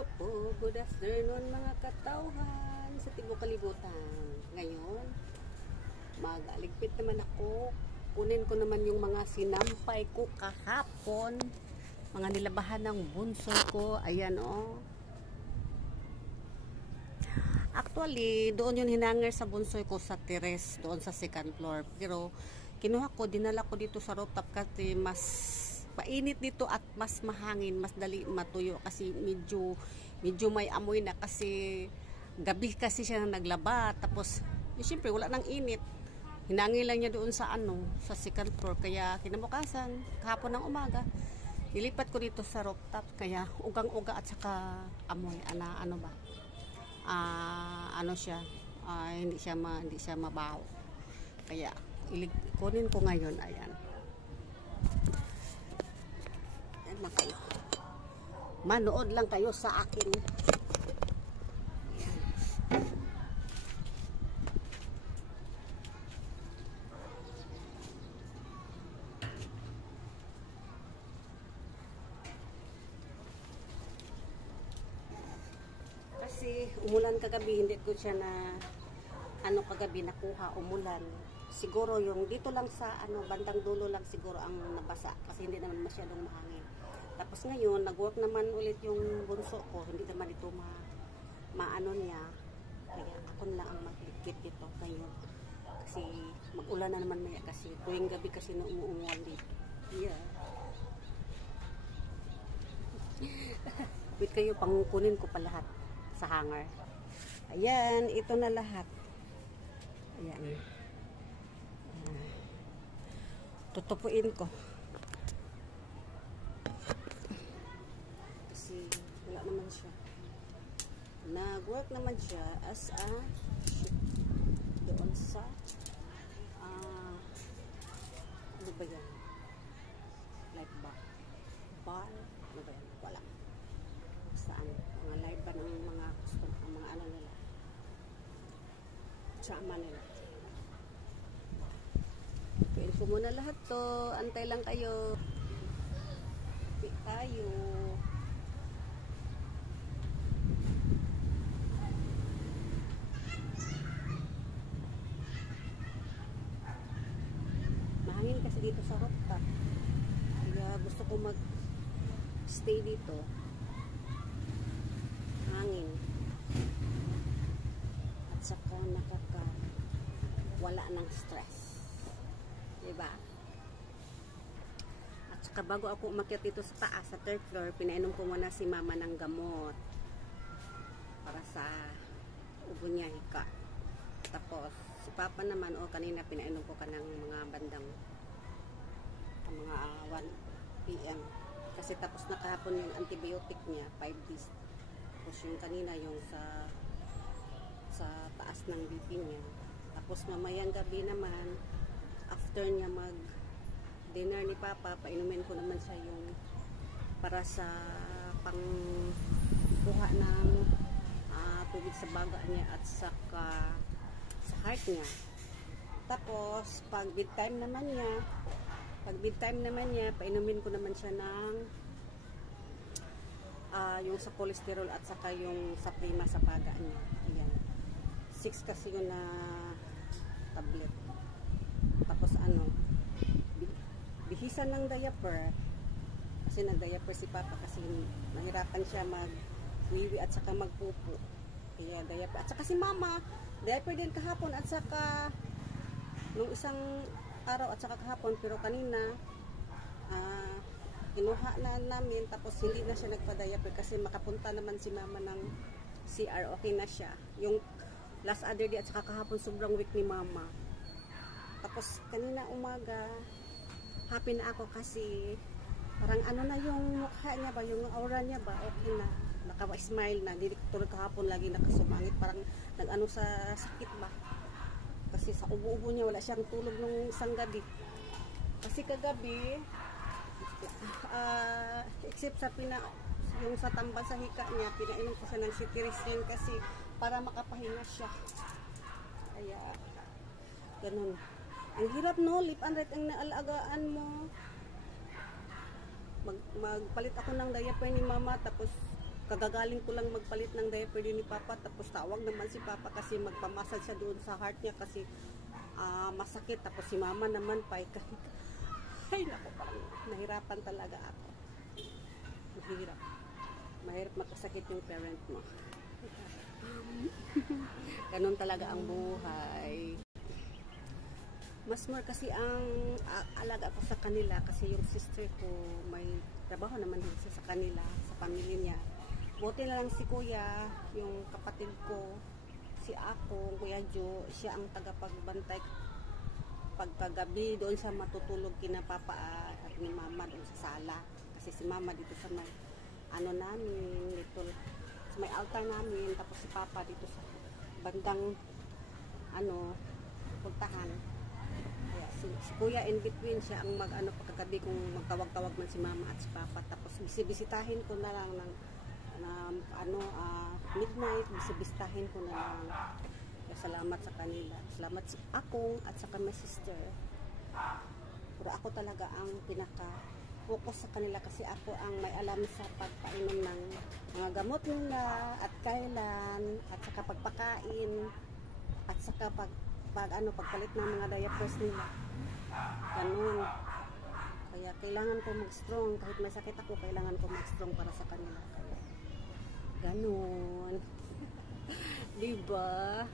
Hello po, good afternoon mga katawhan sa tibok kalibutan. Ngayon, mag-aligpit naman ako. Kunin ko naman yung mga sinampay ko kahapon. Mga nilabahan ng bunso ko. Ayan oh. Actually, doon yun hinanger sa bunsoy ko sa terrace, doon sa second floor. Pero, kinuha ko, dinala ko dito sa rooftop kasi mas painit dito at mas mahangin, mas dali matuyo kasi medyo may amoy na kasi gabi kasi siya naglaba. Tapos, siyempre wala nang init. Hinangin lang niya doon sa sa second floor. Kaya kinabukasan, kahapon ng umaga, nilipat ko dito sa rooftop. Kaya ugang-uga at saka amoy, hindi siya mabaho. Kaya kunin ko ngayon. Ayan. Ayan lang kayo. Manood lang kayo sa akin. Ayan. Kasi umulan kagabi, hindi ko siya na kagabi nakuha, umulan. Siguro yung dito lang sa bandang dulo lang siguro ang nabasa kasi hindi naman masyadong mahangin. Tapos ngayon, nag-work naman ulit yung bunso ko, hindi naman ito maano niya. Kaya ako lang ang maglikit dito ngayon. Kasi mag-ulan na naman maya kasi tuwing gabi kasi na umuumulan dito. Yeah. Wait kayo, pangukunin ko pa lahat sa hanger. Ayan, ito na lahat. Ayan. Tutupuin ko. Kasi wala naman siya. Nag-work naman siya as a doon sa ano ba yan? Like bar? Ano ba yan? Wala. Saan? Mga live ba ng mga customer, mga nila? Tsama nila. Piliin ko muna lahat to. Antay lang kayo. Piliin tayo. Mahangin kasi dito sa rooftop. Kaya gusto ko mag-stay dito. Hangin. At saka wala ng stress. Diba? At saka bago ako umakyat dito sa taas, sa third floor, pinainom ko muna si mama ng gamot para sa ubo niya, hika. Tapos si papa naman, kanina pinainom ko ka ng mga bandang mga 1 PM kasi tapos na kahapon yung antibiotic niya, 5 days. Tapos yung kanina yung sa taas ng BP niya. Tapos mamayang gabi naman, after niya mag-dinner ni Papa, painumin ko naman siya yung para sa pangkuha ng tubig sa baga niya at saka sa heart niya. Tapos, pag bedtime naman niya, painumin ko naman siya ng yung sa cholesterol at saka yung sa prima sa baga niya. Ayan. 6 kasi yun na tablet. Tapos bihisan ng diaper kasi nag-diaper si Papa kasi nahirapan siya mag-wiwi at saka magpupo. Kaya diaper. At saka si Mama, diaper din kahapon at saka nung isang araw at saka kahapon, pero kanina kinuha na namin tapos hindi na siya nagpa-diaper kasi makapunta naman si Mama ng CR, okay na siya. Yung last other day at saka kahapon sobrang weak ni Mama. Tapos kanina umaga happy na ako kasi parang na yung mukha niya ba, yung aura niya ba, okay na, naka-smile na, hindi tulad kahapon lagi nakasumangit, parang sa sakit ba kasi sa ubo-ubo niya, wala siyang tulog nung isang gabi kasi kagabi except sa yung sa tambal sa hika niya, pinainom ko siya ng cetirizine kasi para makapahinga siya. Kaya ganun. Ang hirap no, lip and right ang naalagaan mo. Magpalit ako ng diaper ni Mama tapos Kagagaling ko lang magpalit ng diaper din ni Papa, tapos tawag naman si Papa kasi magpamasal siya doon sa heart niya kasi masakit. Tapos si Mama naman pa ay naku, parang nahirapan talaga ako. Mahirap magkasakit yung parent mo. Ganun talaga ang buhay. Mas more kasi ang alaga ko sa kanila kasi yung sister ko may trabaho naman din sa kanila, sa pamilya niya. Buti na lang si Kuya, yung kapatid ko, si ako, Kuya Jo, siya ang tagapagbantay pagkagabi doon sa matutulog kina Papa at ni Mama doon sa sala. Kasi si Mama dito sa may namin, dito sa may altar namin, tapos si Papa dito sa bandang puntahan. Kaya si Kuya in between siya ang pagkagabi kung magtawag-tawag man si Mama at si Papa, tapos bisitahin ko na lang ng midnight, bisitahin ko na lang. Kaya salamat sa kanila, salamat sa akong at sa my sister. Pero ako talaga ang pinaka-focus sa kanila kasi ako ang may alam sa pagpainom ng mga gamot nila at kailan, at saka pagpakain, at saka pagpalit ng mga diapers nila. Ganun. Kaya kailangan ko mag-strong. Kahit may sakit ako, kailangan ko mag-strong para sa kanila. Kaya ganun. Diba?